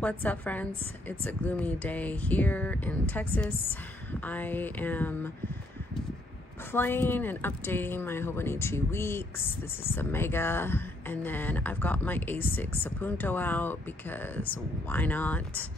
What's up, friends? It's a gloomy day here in Texas. I am playing and updating my Hobonichi weeks. This is the Mega, and then I've got my A6 Sapunto out because why not?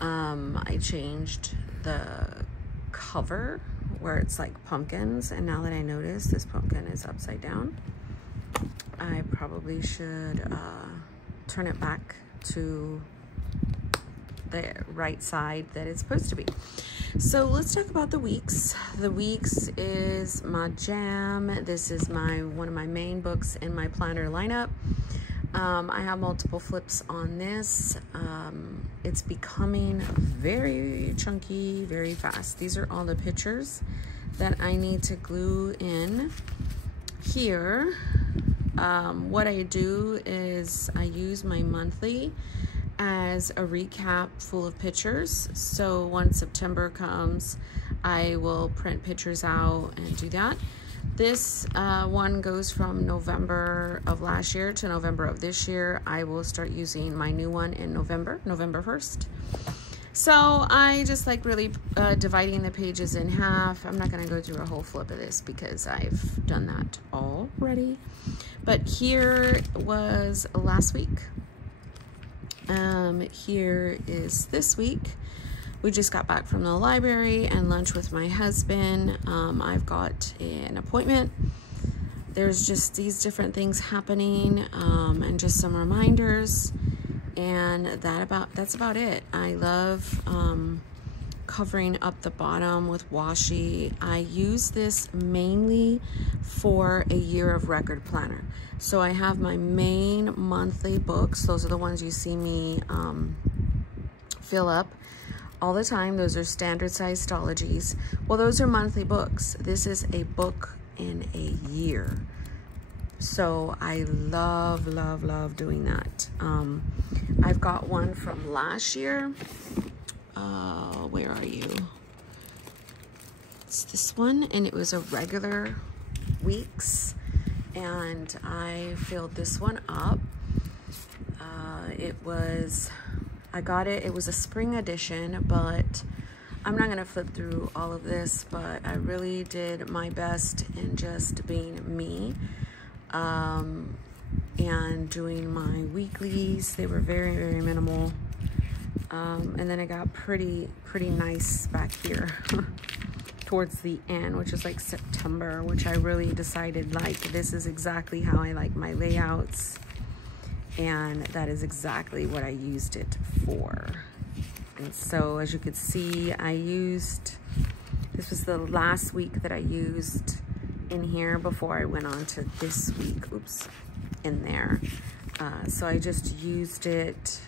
I changed the cover where it's like pumpkins, and now that I notice this pumpkin is upside down, I probably should turn it back to the right side that it's supposed to be. So let's talk about the weeks. The weeks is my jam. This is one of my main books in my planner lineup. I have multiple flips on this. It's becoming very chunky very fast. These are all the pictures that I need to glue in here. What I do is I use my monthly as a recap full of pictures. So once September comes, I will print pictures out and do that. This one goes from November of last year to November of this year. I will start using my new one in November 1st. So I just like really dividing the pages in half. I'm not gonna go through a whole flip of this because I've done that already. But here was last week. Here is this week. We just got back from the library and lunch with my husband. I've got an appointment. There's just these different things happening, and just some reminders, and that's about it. I love covering up the bottom with washi. I use this mainly for a year of record planner. So I have my main monthly books. Those are the ones you see me fill up all the time. Those are standard size stologies. Well, those are monthly books. This is a book in a year. So I love doing that. I've got one from last year. Where are you? It's this one, and it was a regular weeks, and I filled this one up. I got it, it was a spring edition, but I'm not gonna flip through all of this, but I really did my best in just being me, and doing my weeklies. They were very minimal. And then it got pretty nice back here towards the end, which is like September, which I really decided like this is exactly how I like my layouts, and that is exactly what I used it for. And so as you could see, this was the last week that I used in here before I went on to this week, in there. So I just used it.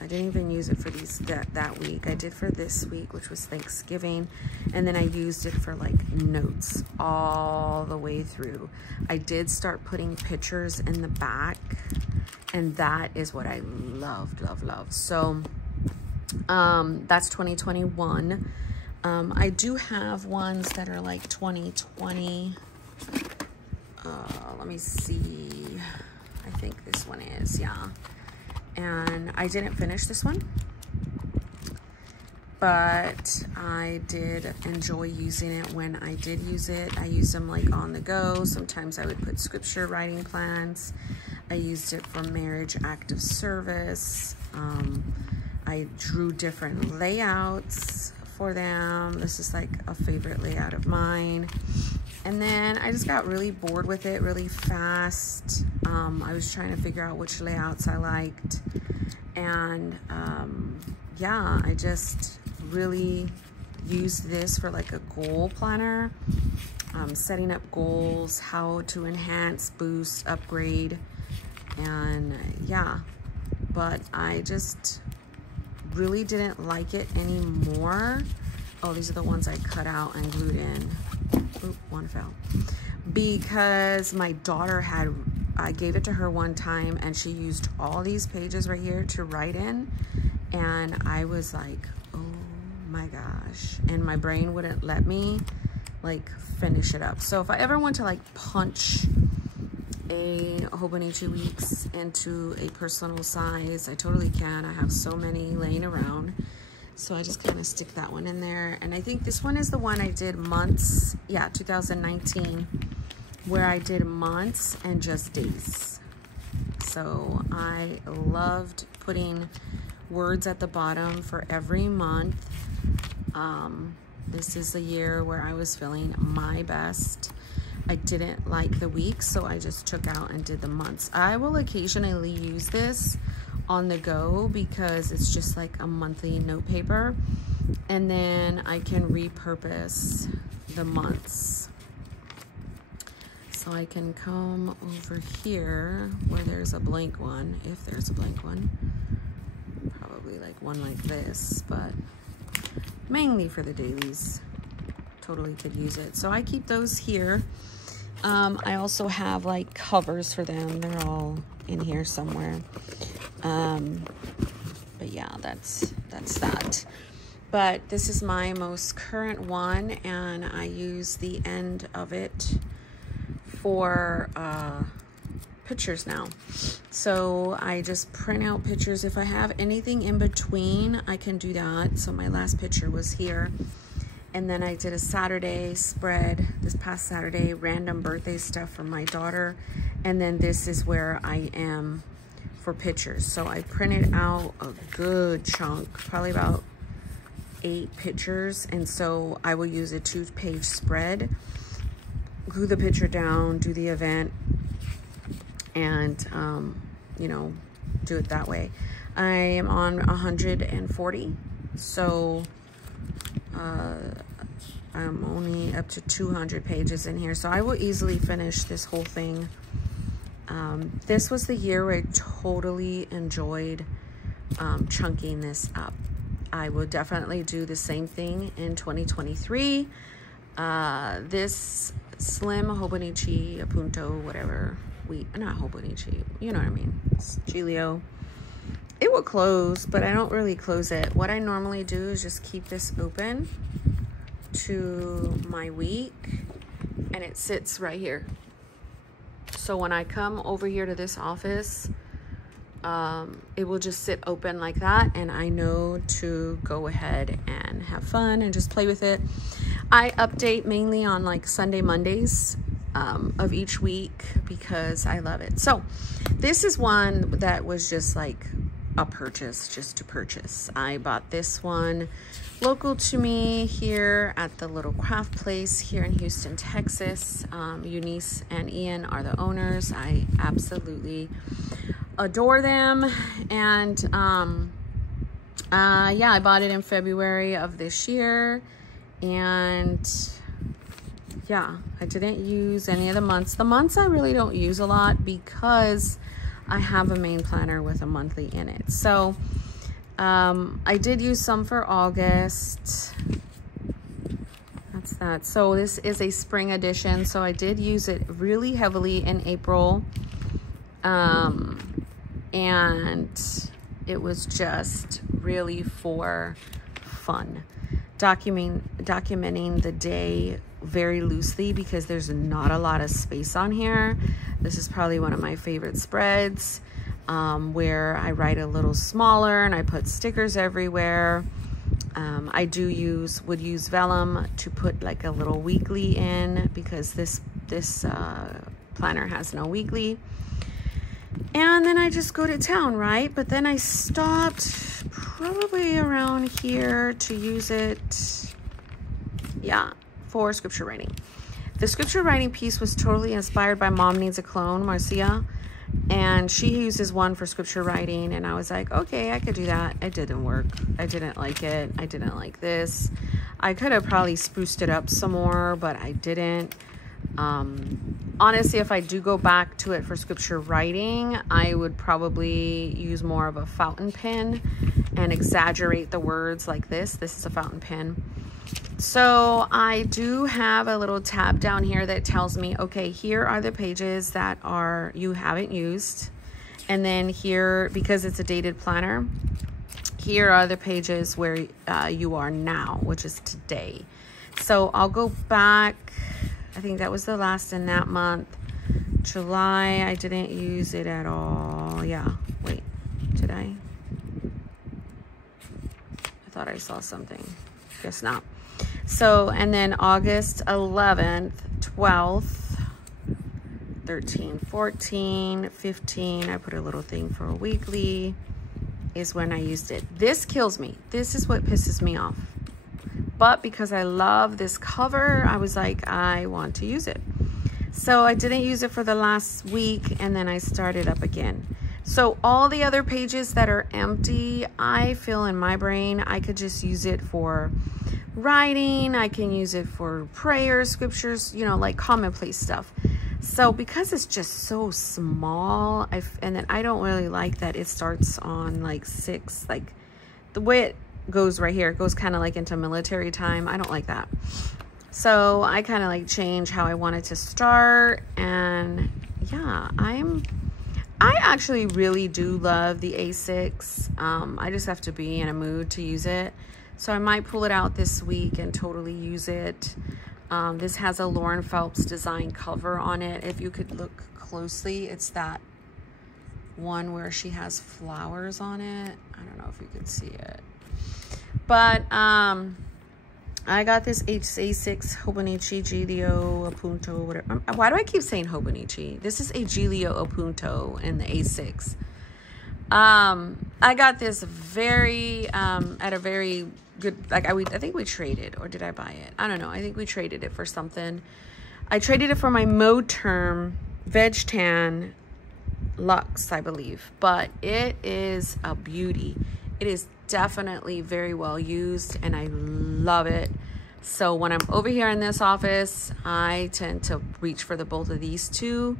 I didn't even use it for that week. I did for this week, which was Thanksgiving, and then I used it for like notes all the way through. I did start putting pictures in the back, and that is what I love. So that's 2021. I do have ones that are like 2020. Let me see. I think this one is, yeah. And I didn't finish this one, but I did enjoy using it when I did use it. I used them like on the go. Sometimes I would put scripture writing plans. I used it for marriage act of service. I drew different layouts for them. This is like a favorite layout of mine. And then I just got really bored with it really fast. I was trying to figure out which layouts I liked. And yeah, I just really used this for like a goal planner, setting up goals, how to enhance, boost, upgrade. And yeah, but I just really didn't like it anymore. Oh, these are the ones I cut out and glued in. Oop, one fell. Because my daughter I gave it to her one time, and she used all these pages right here to write in, and I was like, oh my gosh, and my brain wouldn't let me like finish it up. So if I ever want to like punch a Hobonichi Weeks into a personal size. I totally can. I have so many laying around. So I just kind of stick that one in there. And I think this one is the one I did months. Yeah, 2019, where I did months and just days. So I loved putting words at the bottom for every month. This is the year where I was feeling my best. I didn't like the weeks, so I just took out and did the months. I will occasionally use this on the go because it's just like a monthly note paper, and then I can repurpose the months. So I can come over here where there's a blank one, if there's a blank one. Probably like one like this, but mainly for the dailies. Totally could use it. So I keep those here. I also have like covers for them. They're all in here somewhere. But yeah, that's that. But this is my most current one, and I use the end of it for pictures now. So I just print out pictures. If I have anything in between, I can do that. So my last picture was here. And then I did a Saturday spread this past Saturday, random birthday stuff for my daughter. And then this is where I am for pictures. So I printed out a good chunk, probably about 8 pictures. And so I will use a 2-page spread, glue the picture down, do the event, and, you know, do it that way. I am on 140. So I'm only up to 200 pages in here, so I will easily finish this whole thing. This was the year where I totally enjoyed chunking this up. I will definitely do the same thing in 2023. This slim Hobonichi, Appunto, whatever, not Hobonichi, you know what I mean, it's Giglio. It will close, but I don't really close it. What I normally do is just keep this open to my week, and it sits right here. So when I come over here to this office, it will just sit open like that, and I know to go ahead and have fun and just play with it. I update mainly on like Sunday, Mondays of each week because I love it. So this is one that was just like a purchase, just to purchase. I bought this one local to me here at the little craft place here in Houston, Texas. Eunice and Ian are the owners. I absolutely adore them. And yeah, I bought it in February of this year. And yeah, I didn't use any of the months. The months I really don't use a lot because I have a main planner with a monthly in it. So I did use some for August. That's that. So this is a spring edition. So I did use it really heavily in April. And it was just really for fun. Documenting the day very loosely because there's not a lot of space on here. This is probably one of my favorite spreads, where I write a little smaller and I put stickers everywhere. I would use vellum to put like a little weekly in because this planner has no weekly. And then I just go to town, right? But then I stopped probably around here to use it, yeah, for scripture writing. The scripture writing piece was totally inspired by Mom Needs a Clone, Marcia, and she uses one for scripture writing, and I was like, okay, I could do that. It didn't work. I didn't like it. I didn't like this. I could have probably spruced it up some more, but I didn't. Honestly, if I do go back to it for scripture writing, I would probably use more of a fountain pen and exaggerate the words like this. This is a fountain pen. So I do have a little tab down here that tells me, okay, here are the pages that you haven't used. And then here, because it's a dated planner, here are the pages where you are now, which is today. So I'll go back. I think that was the last in that month July, I didn't use it at all. Yeah, wait, did I? I thought I saw something. Guess not. So, and then August 11th, 12th, 13, 14, 15, I put a little thing for a weekly, is when I used it. This kills me. This is what pisses me off. But because I love this cover, I was like, I want to use it. So I didn't use it for the last week, and then I started up again. So all the other pages that are empty, I feel in my brain, I could just use it for writing. I can use it for prayers, scriptures, you know, like commonplace stuff. So because it's just so small, and then I don't really like that it starts on like 6, like the way it goes right here, it goes kind of like into military time. I don't like that. So I kind of like change how I want it to start. And yeah, I actually really do love the A6. I just have to be in a mood to use it. So I might pull it out this week and totally use it. This has a Lauren Phelps design cover on it. If you could look closely, it's that one where she has flowers on it. I don't know if you could see it. But I got this A6 Hobonichi Giglio Appunto, whatever. Why do I keep saying Hobonichi? This is a Giglio Appunto in the A6. I got this very, at a very good, like I think we traded, or did I buy it? I don't know. I think we traded it for something. I traded it for my Mode Term Veg Tan Luxe, I believe. But it is a beauty. It is definitely very well used, and I love it. So when I'm over here in this office, I tend to reach for the both of these two.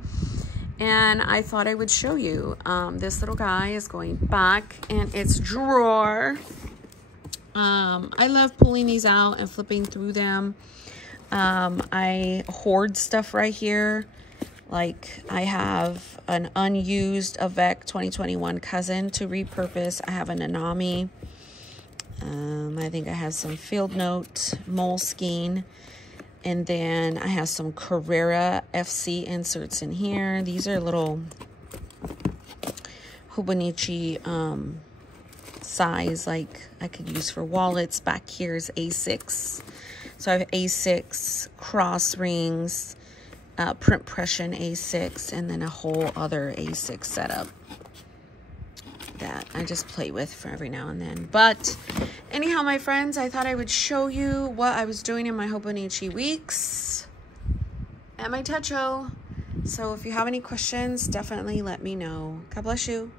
And I thought I would show you. This little guy is going back in its drawer. I love pulling these out and flipping through them. I hoard stuff right here. Like I have an unused Avec 2021 cousin to repurpose. I have an Anami. I think I have some Field Note Moleskine. And then I have some Carrera FC inserts in here. These are little Hobonichi size, like I could use for wallets. Back here is A6. So I have A6 cross rings, print pression A6, and then a whole other A6 setup that I just play with for every now and then. But anyhow, my friends, I thought I would show you what I was doing in my Hobonichi weeks and my Techo. So if you have any questions, definitely let me know. God bless you.